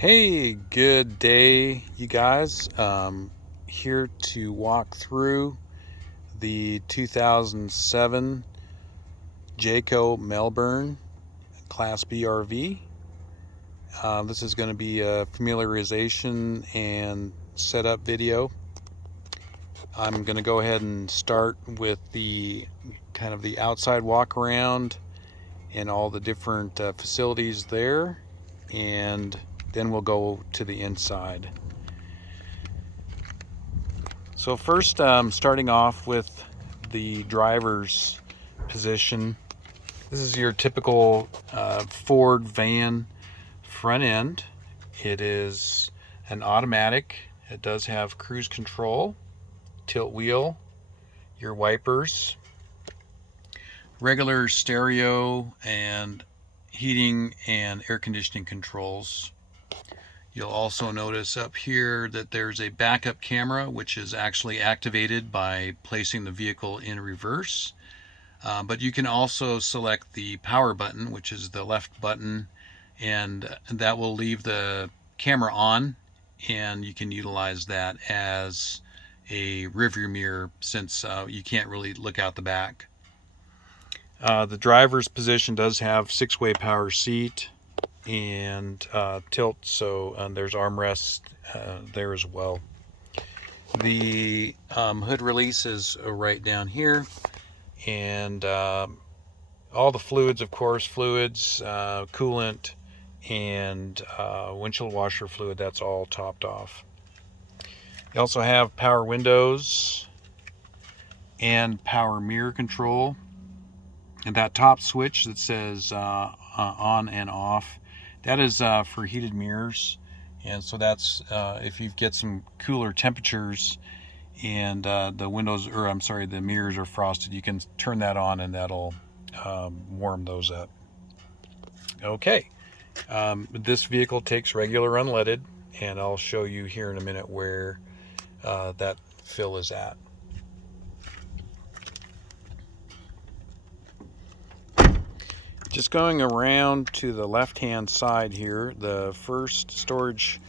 Hey, good day, you guys. Here to walk through the 2007 Jayco Melbourne Class B RV. This is going to be a familiarization and setup video. I'm going to go ahead and start with the kind of the outside walk around and all the different facilities there, and then we'll go to the inside. So first, starting off with the driver's position. This is your typical Ford van front end. It is an automatic. It does have cruise control, tilt wheel, your wipers, regular stereo, and heating and air conditioning controls. You'll also notice up here that there's a backup camera, which is actually activated by placing the vehicle in reverse. But you can also select the power button, which is the left button, and that will leave the camera on, and you can utilize that as a rearview mirror since you can't really look out the back. The driver's position does have 6-way power seat and tilt, so there's armrests there as well. The hood release is right down here, and all the fluids, of course, coolant, and windshield washer fluid, that's all topped off. You also have power windows and power mirror control, and that top switch that says on and off, that is for heated mirrors. And so that's if you get some cooler temperatures and the mirrors are frosted, you can turn that on and that'll warm those up. Okay, this vehicle takes regular unleaded, and I'll show you here in a minute where that fill is at. Just going around to the left-hand side here, the first storage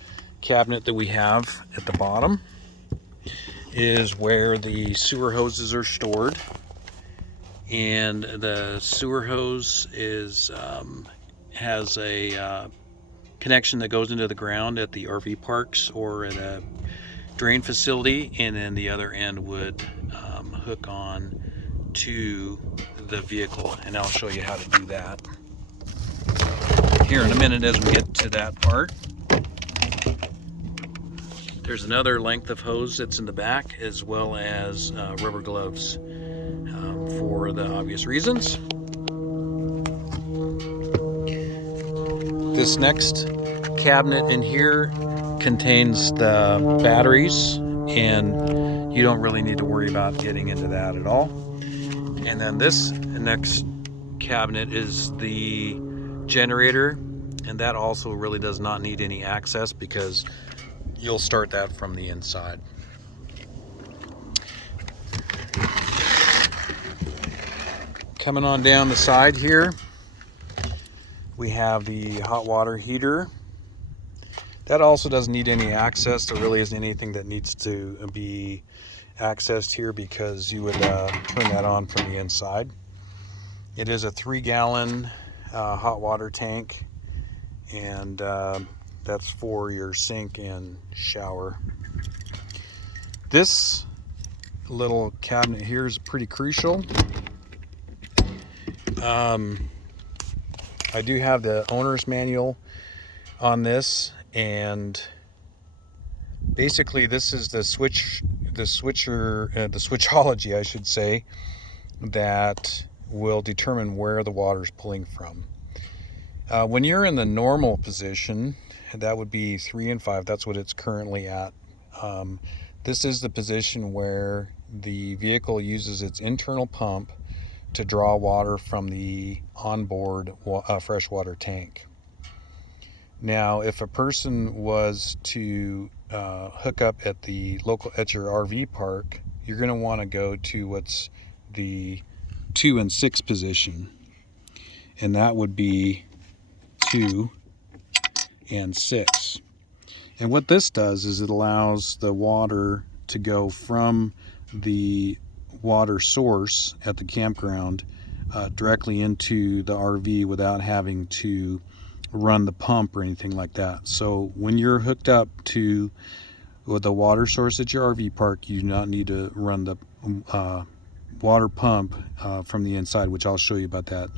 cabinet that we have at the bottom is where the sewer hoses are stored. And the sewer hose has a connection that goes into the ground at the RV parks or at a drain facility, and then the other end would hook on to the vehicle, and I'll show you how to do that here in a minute as we get to that part. There's another length of hose that's in the back, as well as rubber gloves for the obvious reasons. This next cabinet in here contains the batteries, and you don't really need to worry about getting into that at all. And then this next cabinet is the generator, and that also really does not need any access because you'll start that from the inside. Coming on down the side here, we have the hot water heater. That also doesn't need any access. There really isn't anything that needs to be accessed here because you would turn that on from the inside. It is a 3-gallon hot water tank, and that's for your sink and shower. This little cabinet here is pretty crucial. I do have the owner's manual on this, and basically this is the switchology, I should say, that will determine where the water is pulling from. When you're in the normal position, that would be 3 and 5. That's what it's currently at. This is the position where the vehicle uses its internal pump to draw water from the onboard freshwater tank. Now, if a person was to hook up at your RV park, you're going to want to go to what's the 2 and 6 position, and that would be 2 and 6. And what this does is it allows the water to go from the water source at the campground directly into the RV without having to run the pump or anything like that. So when you're hooked up to the water source at your RV park, you do not need to run the water pump from the inside, which I'll show you about that.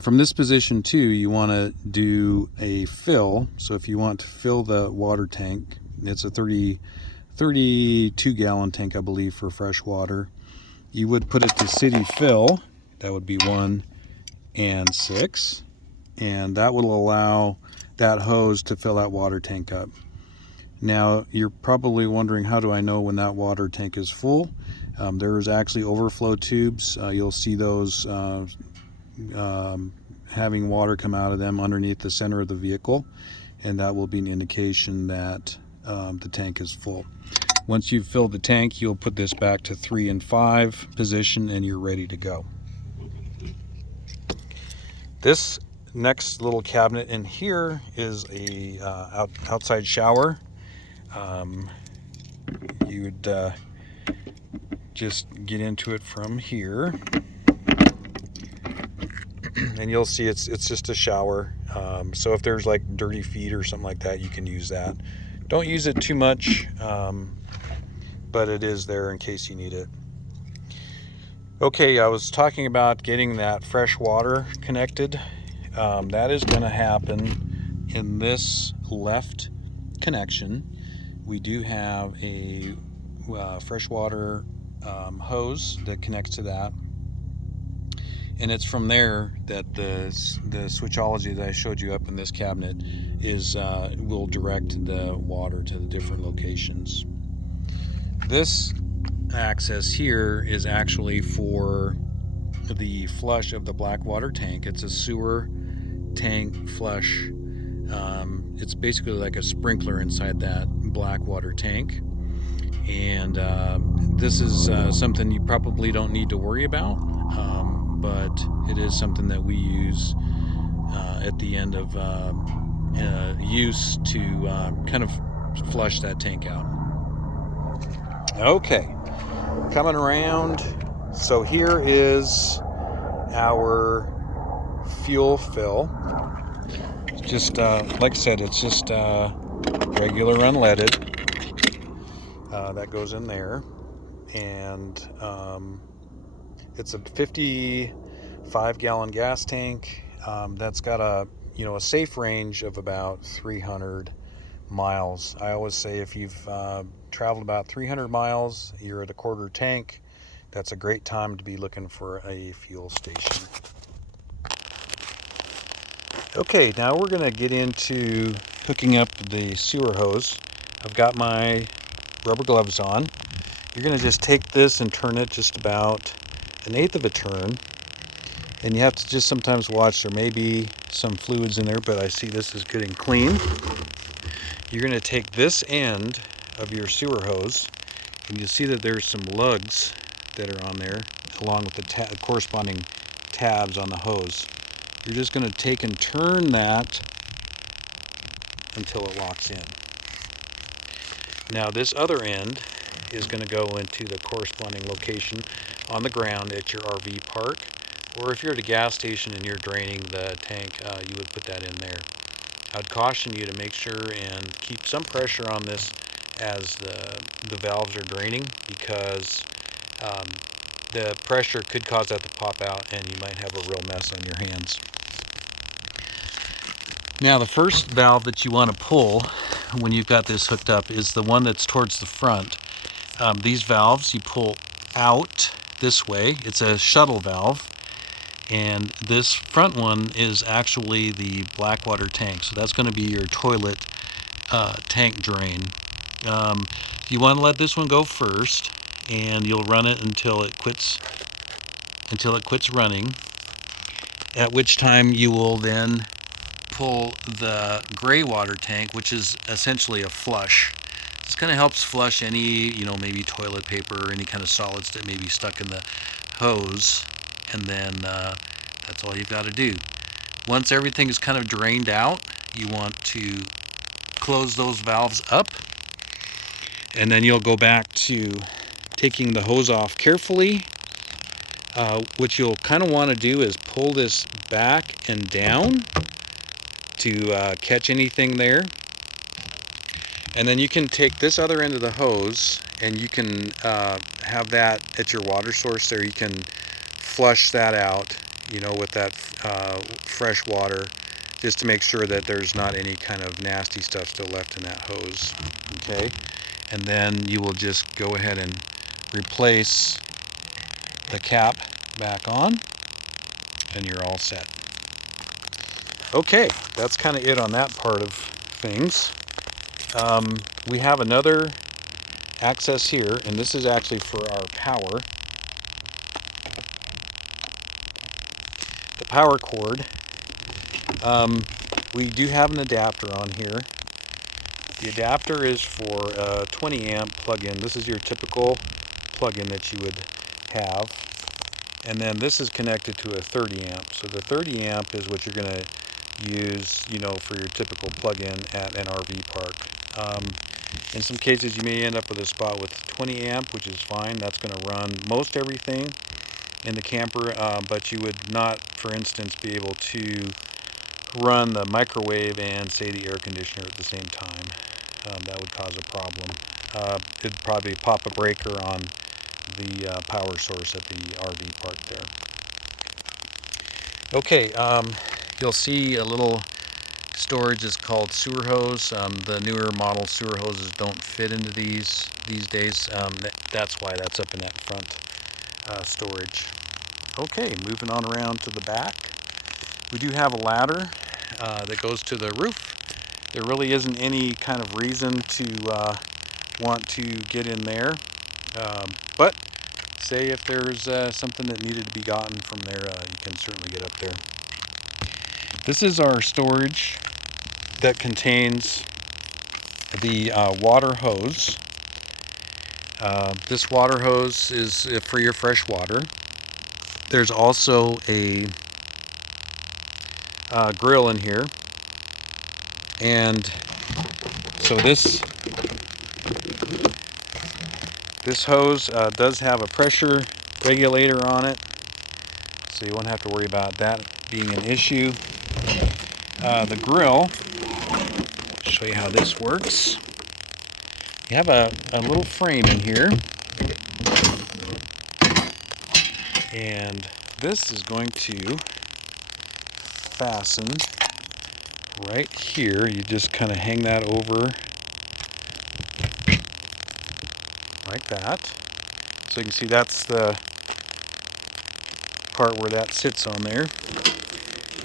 From this position too, you want to do a fill. So if you want to fill the water tank, it's a 32 gallon tank, I believe, for fresh water. You would put it to city fill. That would be 1 and 6. And that will allow that hose to fill that water tank up. Now, you're probably wondering, how do I know when that water tank is full? There's actually overflow tubes. You'll see those having water come out of them underneath the center of the vehicle, and that will be an indication that the tank is full. Once you've filled the tank, you'll put this back to 3 and 5 position, and you're ready to go. This next little cabinet in here is a outside shower. You would just get into it from here, and you'll see it's just a shower. So if there's like dirty feet or something like that, you can use that. Don't use it too much, but it is there in case you need it. Okay, I was talking about getting that fresh water connected. That is going to happen in this left connection. We do have a freshwater hose that connects to that, and it's from there that the switchology that I showed you up in this cabinet is will direct the water to the different locations. This access here is actually for the flush of the black water tank. It's a sewer tank flush. It's basically like a sprinkler inside that black water tank, and this is something you probably don't need to worry about, but it is something that we use at the end of use to kind of flush that tank out. Okay, coming around. So here is our fuel fill. Just like I said, it's just regular unleaded that goes in there, and it's a 55 gallon gas tank that's got a safe range of about 300 miles. I always say if you've traveled about 300 miles, you're at a quarter tank. That's a great time to be looking for a fuel station. Okay, now we're going to get into hooking up the sewer hose. I've got my rubber gloves on. You're going to just take this and turn it just about 1/8 of a turn. And you have to just sometimes watch, there may be some fluids in there, but I see this is getting clean. You're going to take this end of your sewer hose, and you'll see that there's some lugs that are on there, along with the corresponding tabs on the hose. You're just going to take and turn that until it locks in. Now this other end is going to go into the corresponding location on the ground at your RV park, or if you're at a gas station and you're draining the tank, you would put that in there. I'd caution you to make sure and keep some pressure on this as the valves are draining, because the pressure could cause that to pop out and you might have a real mess on your hands. Now the first valve that you want to pull when you've got this hooked up is the one that's towards the front. These valves you pull out this way. It's a shuttle valve, and this front one is actually the black water tank. So that's going to be your toilet tank drain. You want to let this one go first, and you'll run it until it quits running, at which time you will then pull the gray water tank, which is essentially a flush. This kind of helps flush any, maybe toilet paper or any kind of solids that may be stuck in the hose, and then that's all you've got to do. Once everything is kind of drained out, you want to close those valves up, and then you'll go back to taking the hose off carefully. What you'll kind of want to do is pull this back and down to catch anything there. And then you can take this other end of the hose and you can have that at your water source there. You can flush that out, you know, with that fresh water, just to make sure that there's not any kind of nasty stuff still left in that hose. Okay, and then you will just go ahead and replace the cap back on, and you're all set. Okay, that's kind of it on that part of things. We have another access here, and this is actually for our power. The power cord. We do have an adapter on here. The adapter is for a 20 amp plug-in. This is your typical plug-in that you would have. And then this is connected to a 30 amp. So the 30 amp is what you're going to use, you know, for your typical plug-in at an RV park. In some cases you may end up with a spot with 20 amp, which is fine. That's going to run most everything in the camper, but you would not, for instance, be able to run the microwave and, say, the air conditioner at the same time. That would cause a problem. It'd probably pop a breaker on the power source at the RV park there. Okay, you'll see a little storage is called sewer hose. The newer model sewer hoses don't fit into these days. That's why that's up in that front storage. Okay, moving on around to the back. We do have a ladder that goes to the roof. There really isn't any kind of reason to want to get in there, but say if there's something that needed to be gotten from there, you can certainly get up there. This is our storage that contains the water hose. This water hose is for your fresh water. There's also a grill in here, and so this hose does have a pressure regulator on it, so you won't have to worry about that being an issue. The grill, I'll show you how this works. You have a little frame in here, and this is going to fasten right here. You just kind of hang that over like that. So you can see that's the part where that sits on there.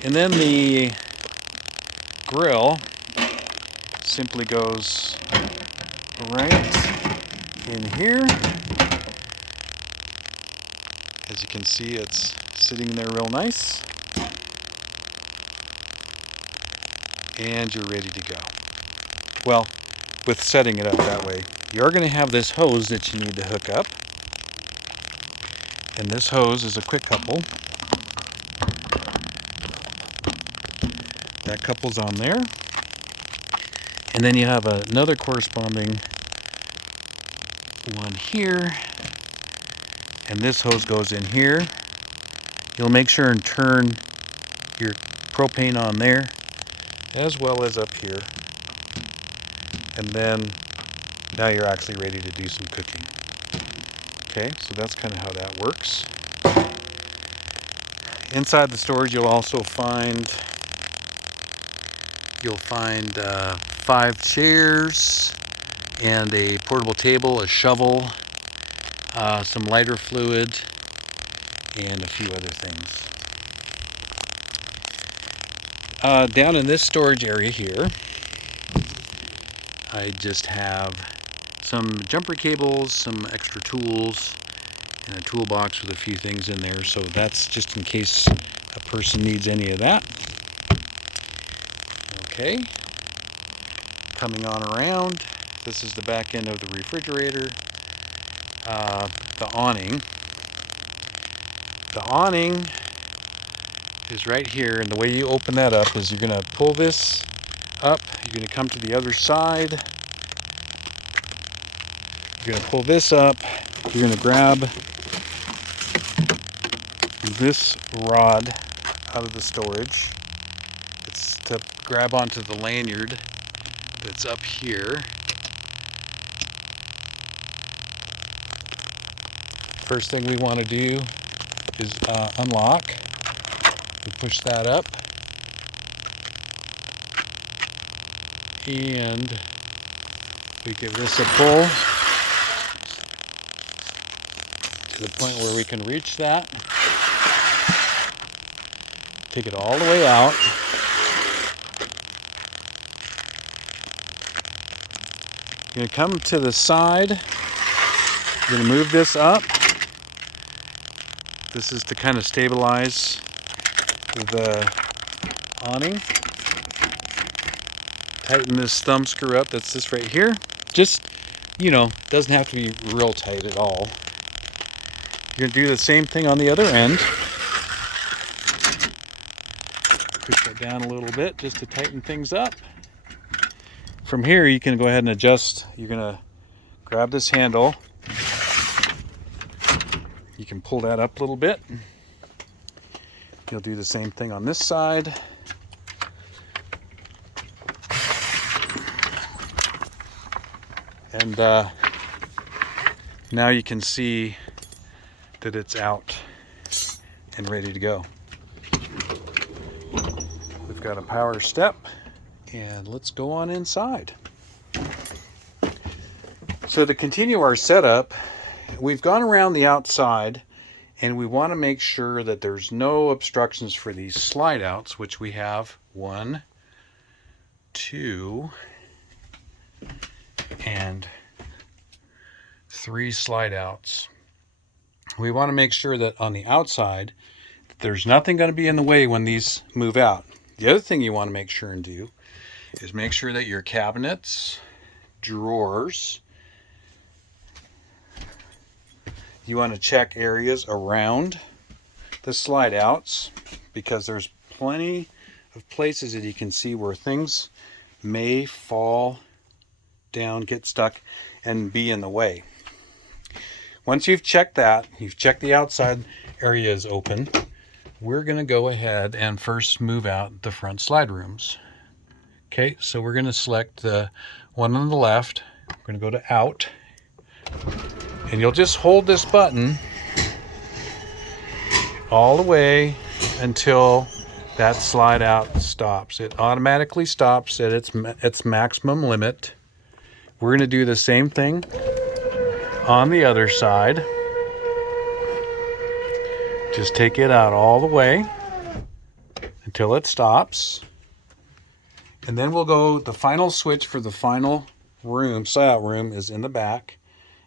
And then the grill simply goes right in here. As you can see, it's sitting there real nice. And you're ready to go. Well, with setting it up that way. You're going to have this hose that you need to hook up. And this hose is a quick couple. That couples on there. And then you have another corresponding one here. And this hose goes in here. You'll make sure and turn your propane on there, as well as up here. And then now you're actually ready to do some cooking. Okay, so that's kind of how that works. Inside the storage you'll also find 5 chairs and a portable table, a shovel, some lighter fluid, and a few other things. Down in this storage area here, I just have some jumper cables, some extra tools, and a toolbox with a few things in there. So that's just in case a person needs any of that. Okay, coming on around, this is the back end of the refrigerator. The awning. The awning is right here, and the way you open that up is you're going to pull this up. You're going to come to the other side. You're going to pull this up. You're going to grab this rod out of the storage. It's to grab onto the lanyard that's up here. First thing we want to do is unlock. We push that up. And we give this a pull to the point where we can reach that. Take it all the way out. You're going to come to the side. You're going to move this up. This is to kind of stabilize the awning. Tighten this thumb screw up. That's this right here. Just, doesn't have to be real tight at all. You're going to do the same thing on the other end. Push that down a little bit just to tighten things up. From here, you can go ahead and adjust. You're going to grab this handle. You can pull that up a little bit. You'll do the same thing on this side. And now you can see that it's out and ready to go. We've got a power step, and let's go on inside. So to continue our setup, we've gone around the outside, and we want to make sure that there's no obstructions for these slide outs, which we have 1, 2, and 3 slide outs. We want to make sure that on the outside, there's nothing going to be in the way when these move out. The other thing you want to make sure and do is make sure that your cabinets, drawers, you want to check areas around the slide outs, because there's plenty of places that you can see where things may fall down, get stuck, and be in the way. Once you've checked that, you've checked the outside area is open, we're going to go ahead and first move out the front slide rooms. Okay, so we're going to select the one on the left. We're going to go to out, and you'll just hold this button all the way until that slide out stops. It automatically stops at its maximum limit. We're going to do the same thing on the other side. Just take it out all the way until it stops. And then we'll go, the final switch for the final room, slide out room, is in the back.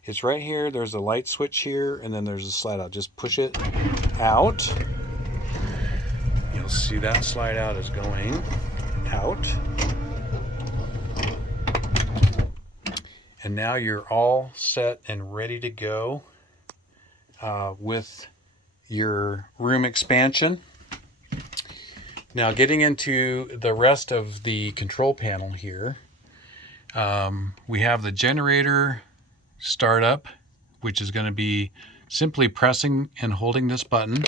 It's right here. There's a light switch here, and then there's a slide out. Just push it out. You'll see that slide out is going out. And now you're all set and ready to go with your room expansion. Now, getting into the rest of the control panel here, we have the generator startup, which is going to be simply pressing and holding this button.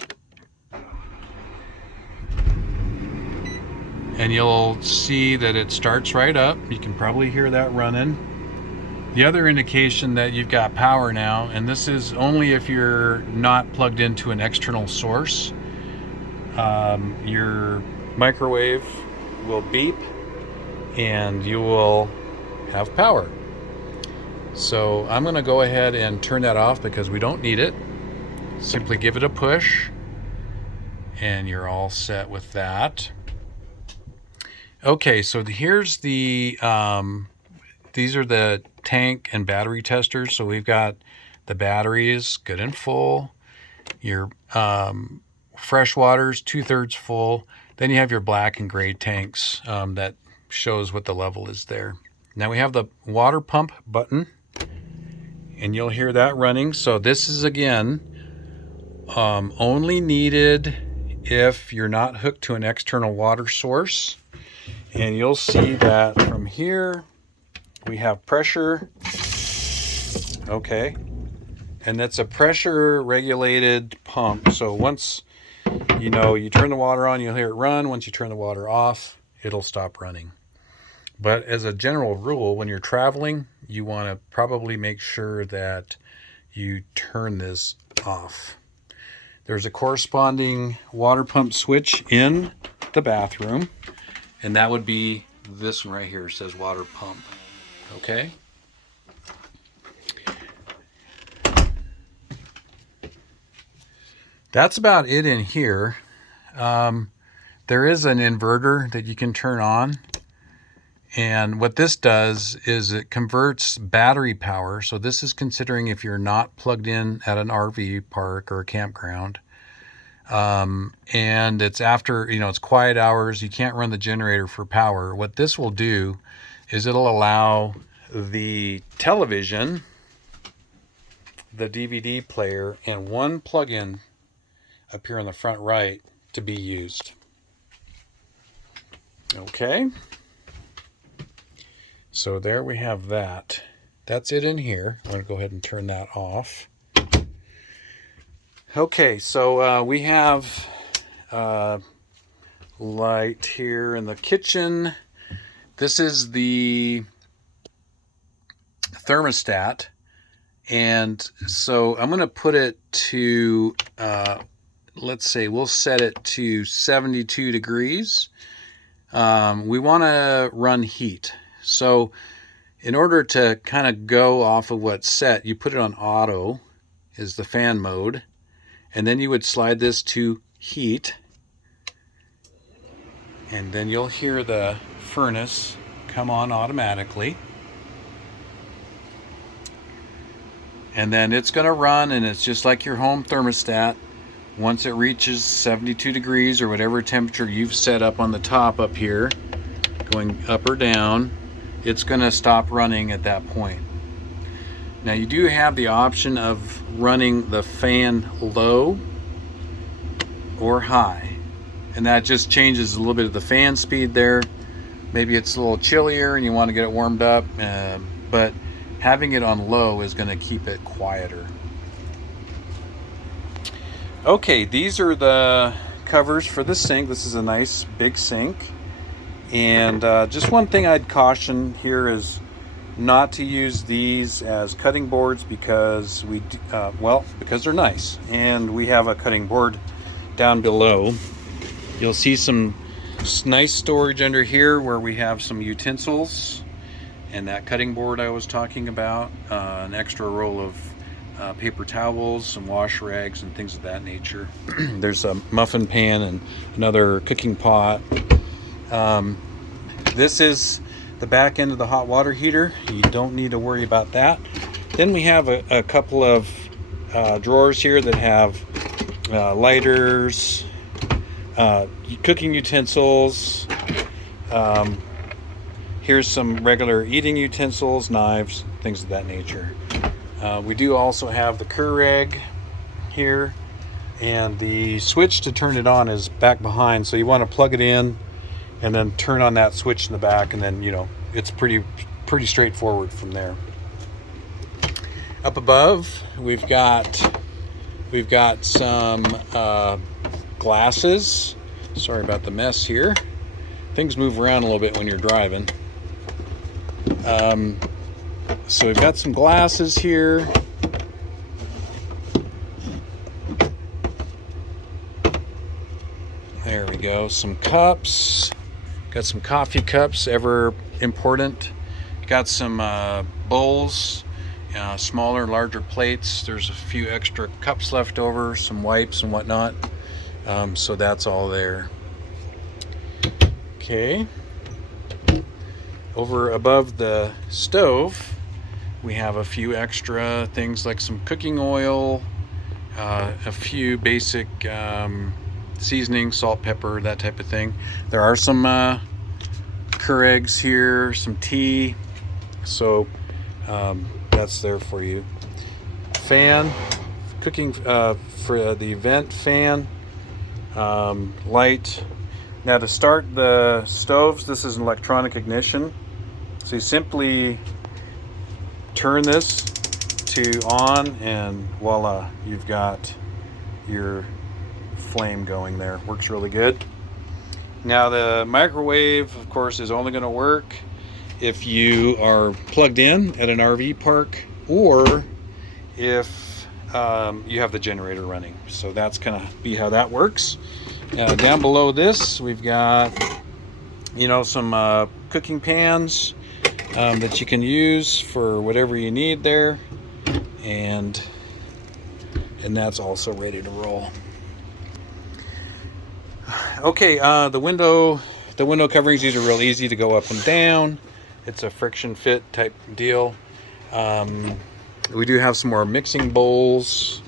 And you'll see that it starts right up. You can probably hear that running. The other indication that you've got power now, and this is only if you're not plugged into an external source, your microwave will beep and you will have power. So I'm going to go ahead and turn that off because we don't need it. Simply give it a push and you're all set with that. Okay, so here's the these are the tank and battery testers. So we've got the batteries good and full, your fresh water's 2/3 full, then you have your black and gray tanks that shows what the level is there. Now we have the water pump button, and you'll hear that running. So this is, again, only needed if you're not hooked to an external water source. And you'll see that from here we have pressure. Okay. And that's a pressure regulated pump. So once you turn the water on, you'll hear it run. Once you turn the water off, it'll stop running. But as a general rule, when you're traveling, you want to probably make sure that you turn this off. There's a corresponding water pump switch in the bathroom, and that would be this one right here. It says water pump. Okay? That's about it in here. There is an inverter that you can turn on. And what this does is it converts battery power. So this is considering if you're not plugged in at an RV park or a campground. And it's after, it's quiet hours. You can't run the generator for power. What this will do is it'll allow the television, the DVD player, and one plug-in up here on the front right to be used. Okay. So there we have that. That's it in here. I'm going to go ahead and turn that off. Okay, so we have light here in the kitchen. This is the thermostat. And so I'm going to put it to, let's say we'll set it to 72 degrees. We want to run heat. So in order to kind of go off of what's set, you put it on auto, is the fan mode. And then you would slide this to heat. And then you'll hear the furnace come on automatically. And then it's going to run, and it's just like your home thermostat. Once it reaches 72 degrees or whatever temperature you've set up on the top up here, going up or down, it's going to stop running at that point. Now you do have the option of running the fan low or high, and that just changes a little bit of the fan speed there. Maybe it's a little chillier and you want to get it warmed up, but having it on low is going to keep it quieter. Okay, these are the covers for the sink. This is a nice big sink. And just one thing I'd caution here is not to use these as cutting boards because because they're nice. And we have a cutting board down below. You'll see some nice storage under here where we have some utensils and that cutting board I was talking about, an extra roll of paper towels, some wash rags and things of that nature. There's a muffin pan and another cooking pot. This is the back end of the hot water heater. You don't need to worry about that. Then we have a couple of drawers here that have lighters, cooking utensils. Here's some regular eating utensils, knives, things of that nature. We do also have the Keurig here, and the switch to turn it on is back behind, so you want to plug it in and then turn on that switch in the back, and then it's pretty straightforward from there. Up above we've got some glasses. Sorry about the mess here. Things move around a little bit when you're driving. So we've got some glasses here. There we go. Some cups. Got some coffee cups, ever important. Got some bowls, smaller, larger plates. There's a few extra cups left over, some wipes and whatnot. So that's all there. Okay. Over above the stove, we have a few extra things like some cooking oil, a few basic seasoning, salt, pepper, that type of thing. There are some Keurigs here, some tea, so that's there for you. Fan, cooking for the vent fan, light. Now to start the stoves, this is an electronic ignition. So you simply turn this to on and voila, you've got your flame going there. Works really good. Now the microwave, of course, is only going to work if you are plugged in at an RV park or if you have the generator running. So that's going to be how that works. Down below this, we've got, you know, some cooking pans that you can use for whatever you need there, and that's also ready to roll. Okay, the window coverings, these are real easy to go up and down. It's a friction fit type deal. We do have some more mixing bowls.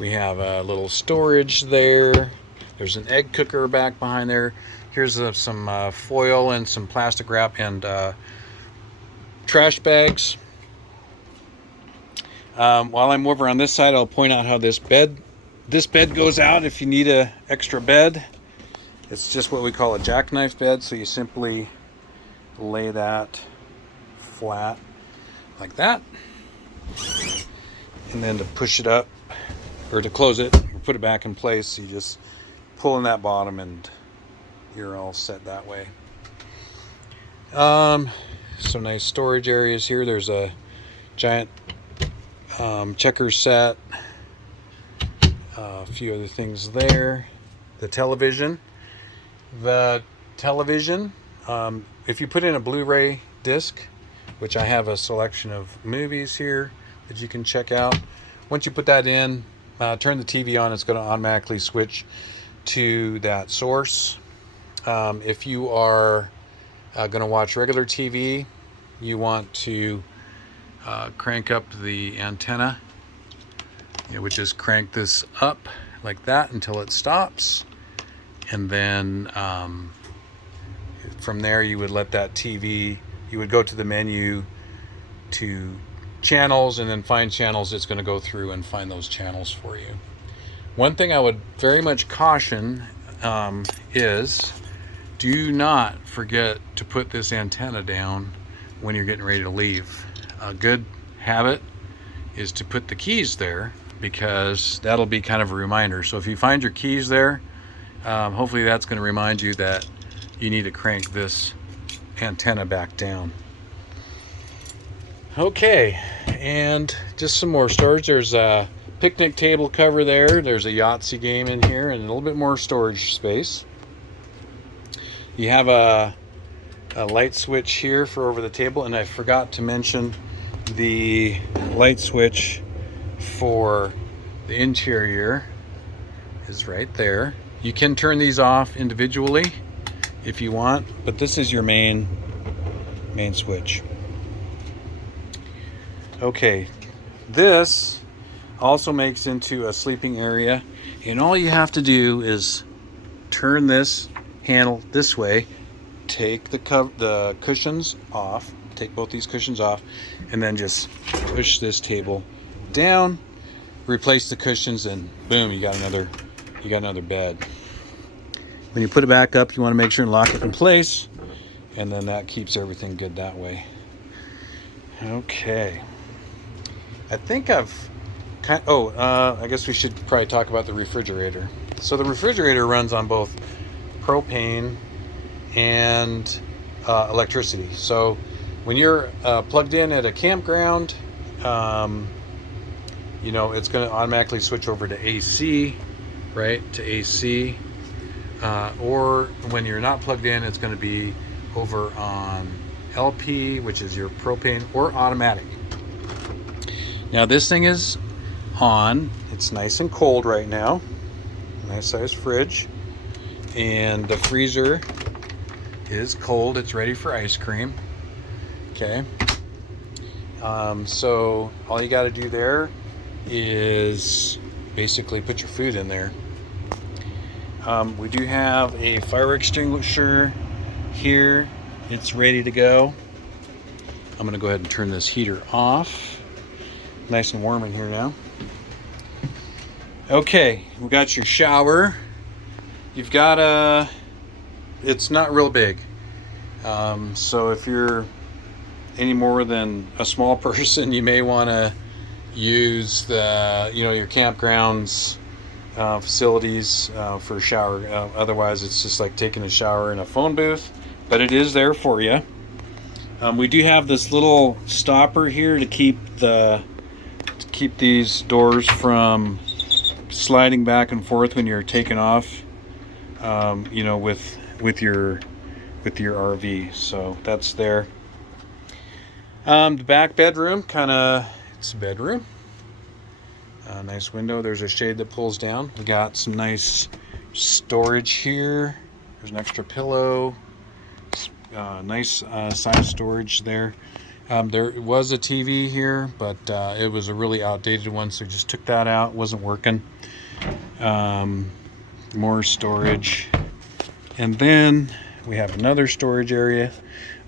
We have a little storage there. There's an egg cooker back behind there. Here's some foil and some plastic wrap and trash bags. While I'm over on this side, I'll point out how this bed goes out if you need an extra bed. It's just what we call a jackknife bed, so you simply lay that flat like that. And then to push it up, or to close it, or put it back in place, you just pull in that bottom and you're all set that way. Some nice storage areas here. There's a giant checker set, a few other things there. The television, if you put in a Blu-ray disc, which I have a selection of movies here that you can check out. Once you put that in, turn the TV on, it's going to automatically switch to that source. If you are going to watch regular TV, you want to crank up the antenna. You would just crank this up like that until it stops, and then from there you would let that TV, you would go to the menu to channels and then find channels. It's going to go through and find those channels for you. One thing I would very much caution is do not forget to put this antenna down when you're getting ready to leave. A good habit is to put the keys there, because that'll be kind of a reminder. So if you find your keys there, hopefully that's going to remind you that you need to crank this antenna back down. Okay, and just some more storage. There's a picnic table cover there. There's a Yahtzee game in here and a little bit more storage space. You have a light switch here for over the table, and I forgot to mention the light switch for the interior is right there. You can turn these off individually if you want, but this is your main switch. Okay, this also makes into a sleeping area, and all you have to do is turn this handle this way, take the cushions off, take both these cushions off, and then just push this table down, replace the cushions, and boom, you got another bed. When you put it back up, you want to make sure and lock it in place, and then that keeps everything good that way. Okay, I think I guess we should probably talk about the refrigerator. So the refrigerator runs on both propane and electricity. So when you're plugged in at a campground, you know, it's going to automatically switch over to AC, right? To AC. Or when you're not plugged in, it's going to be over on LP, which is your propane, or automatic. Now this thing is on. It's nice and cold right now. Nice size fridge. And the freezer is cold. It's ready for ice cream. Okay. So all you got to do there is basically put your food in there. We do have a fire extinguisher here. It's ready to go. I'm going to go ahead and turn this heater off. Nice and warm in here now. Okay, we got your shower. You've got a it's not real big. So if you're any more than a small person, you may want to use the your campgrounds facilities for a shower. Otherwise, it's just like taking a shower in a phone booth. But it is there for you. We do have this little stopper here to keep these doors from sliding back and forth when you're taking off. With your RV. So that's there. The back bedroom, it's a bedroom. Nice window. There's a shade that pulls down. We got some nice storage here. There's an extra pillow. Nice size storage there. There was a TV here, but it was a really outdated one, so just took that out. It wasn't working. More storage. And then we have another storage area.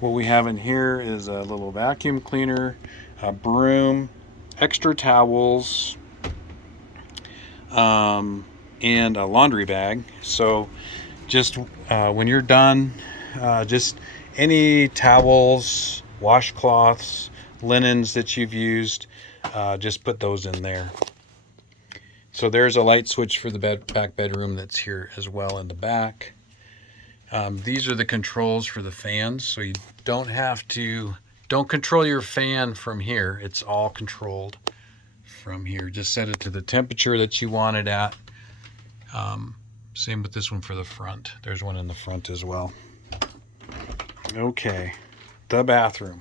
What we have in here is a little vacuum cleaner, a broom, extra towels, and a laundry bag. So just when you're done, just any towels, washcloths, linens that you've used, just put those in there. So there's a light switch for the back bedroom that's here as well in the back. These are the controls for the fans, so you don't control your fan from here. It's all controlled from here. Just set it to the temperature that you want it at. Same with this one for the front. There's one in the front as well. Okay, the bathroom.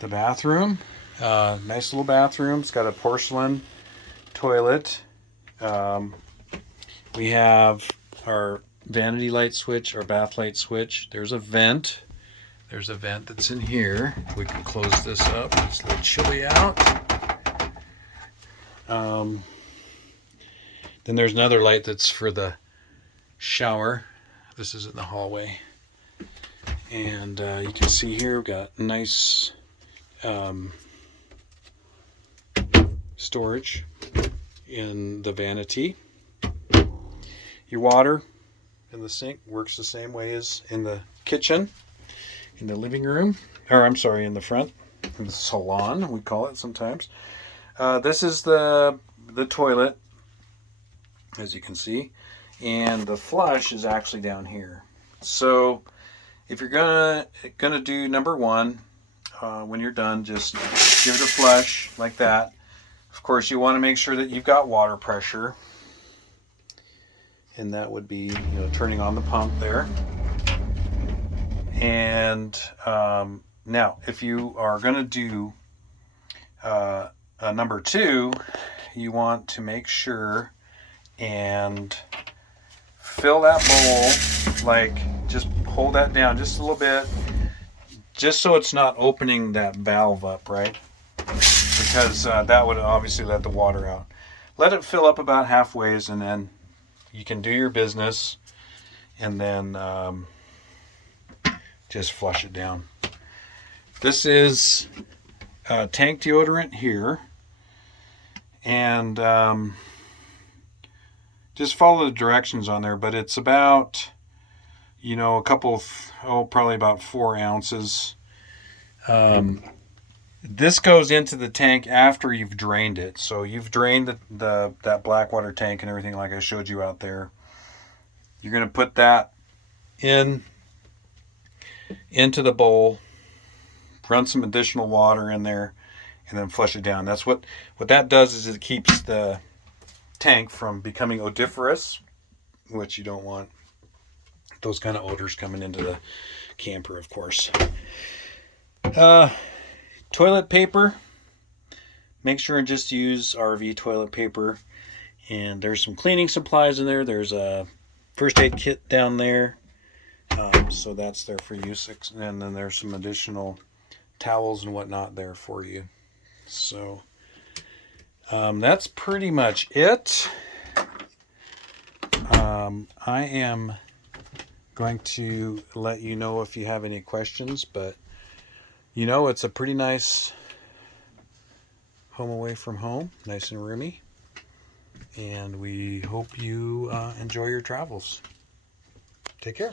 Nice little bathroom. It's got a porcelain toilet. We have our vanity light switch, our bath light switch. There's a vent that's in here. We can close this up. It's a little chilly out. Then there's another light that's for the shower. This is in the hallway. And you can see here we've got nice storage in the vanity. Your water in the sink works the same way as in the kitchen, in the living room, in the front, in the salon, we call it sometimes. This is the toilet, as you can see, and the flush is actually down here. So if you're gonna do number one, when you're done, just give it a flush like that. Of course, you want to make sure that you've got water pressure, and that would be turning on the pump there. And now, if you are going to do number two, you want to make sure and fill that bowl, like just hold that down just a little bit, just so it's not opening that valve up, right? Because that would obviously let the water out. Let it fill up about halfway, and then you can do your business, and then just flush it down. This is tank deodorant here, and just follow the directions on there, but it's about probably about 4 ounces. This goes into the tank after you've drained it. So you've drained that black water tank and everything like I showed you out there. You're going to put that into the bowl, run some additional water in there, and then flush it down. That's what that does, is it keeps the tank from becoming odoriferous, which you don't want those kind of odors coming into the camper, of course. Toilet paper, make sure and just use RV toilet paper. And there's some cleaning supplies in there. There's a first aid kit down there. So that's there for use. And then there's some additional towels and whatnot there for you. So that's pretty much it. I am going to let you know if you have any questions, but it's a pretty nice home away from home, nice and roomy, and we hope you enjoy your travels. Take care.